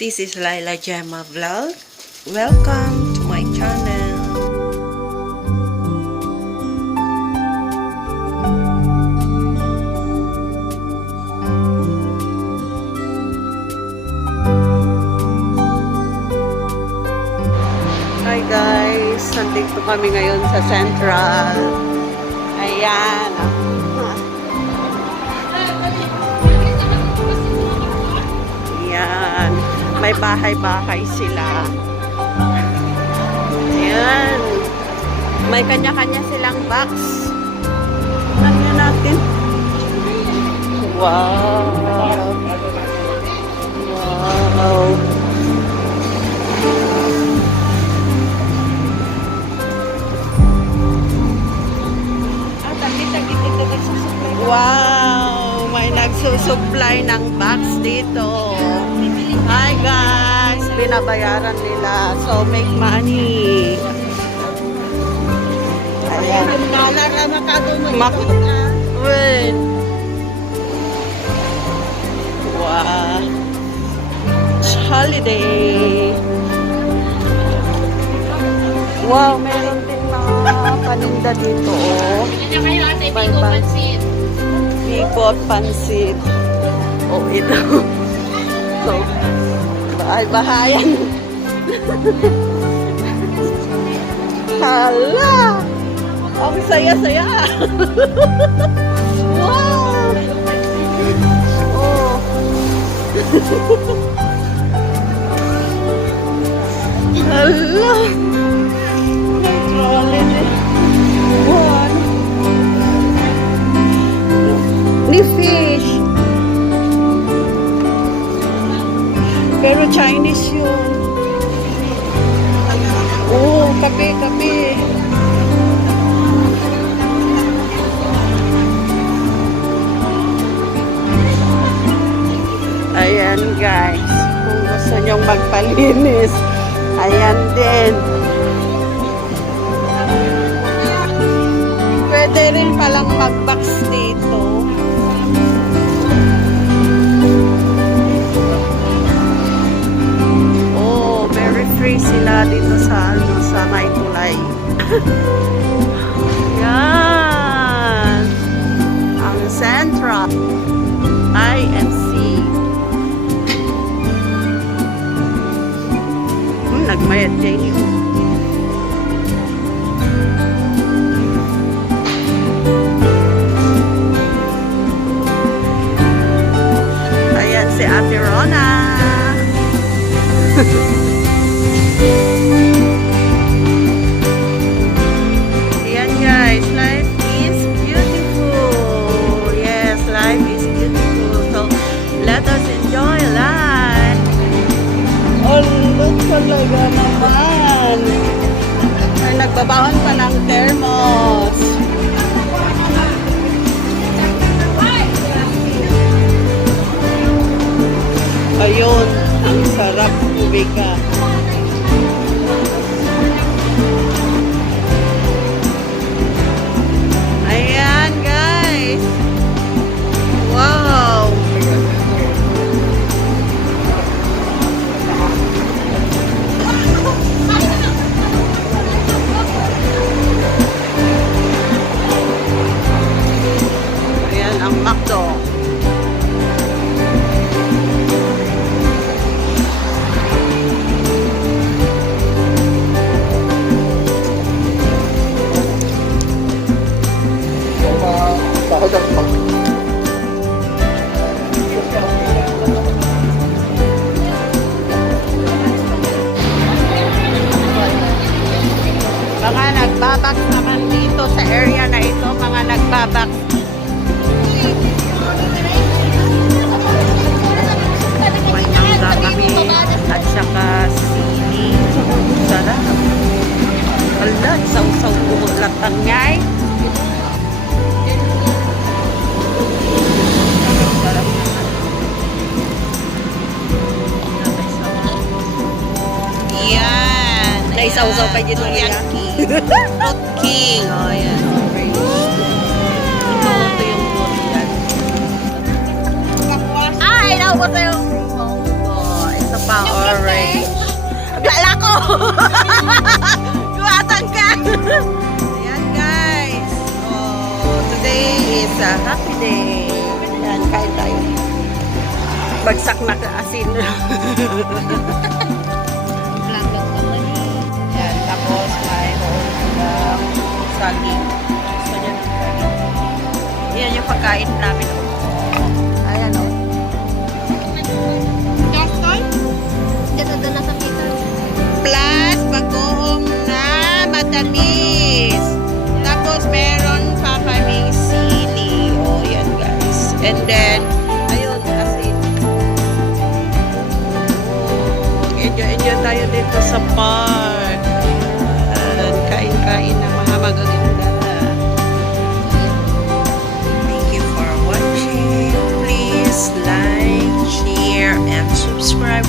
This is Laila Gemma Vlog. Welcome to my channel. Hi guys, nandito kami ngayon sa Central. Ayan. Ayan. May bahay-bahay sila. Ayan. May kanya-kanya silang box. Tingnan natin. Wow. Wow. Wow! May nagsusupply ng box dito. Hi guys! Binabayaran nila. So, make money. Ayan. Wait. Wow! It's holiday. Wow! Meron din mga paninda dito. Oh. Kayo ate, Pico Pansit. Pico at pansit. Oh, ito. So, bahay-bahayan. Hala! Ang saya-saya. Wow! Oh. Hala! Wow! Ni fish. Pero Chinese yun. Oh, kape. Ayan guys. Kung gusto nyong magpalinis, ayan din. Pwede rin palang mag-box dito. Free sila dito sa may tulay. Yan. Ang Central IFC. Nagmayad dyan yun. Ayan si Ate Rona. Ayan guys, life is beautiful. Yes, life is beautiful. So, let us enjoy life. Oh, look talaga naman. Ay, nagbabawan pa ng thermos. Ayun, ang sarap ubika. Ayan guys. Wow. Ayan ang McDo. Mga nagbabox naman dito sa area na ito, mga nagbabox. May mangga kami at saka sili. Sarap. Wala, saw-saw ulat ang nyay. Sarap. Yan. Naisaw-saw pa dito niya. Fruit King. Oh, yan. Ito yung durian. Ay, naubos na yung mango. Isa pa. orange. Aglala ko! Kuwatan ka! Ayan guys. Oh, today is a happy day. Ayan, kain tayo. Bagsak na asin. Vlog lang naman eh. Ayan, tapos may saging. Gusto niya ng saging. Ayan yung pagkain namin. Ayan o. Gaston? Dito doon na sa pita. Plus, bagoong na matamis. Tapos, meron pa kaming sili. O, yan guys. And then, ayun, asin. Enjoy tayo dito sa park. Ayan, kain-kain na mga magaganda. Thank you for watching. Please like, share, and subscribe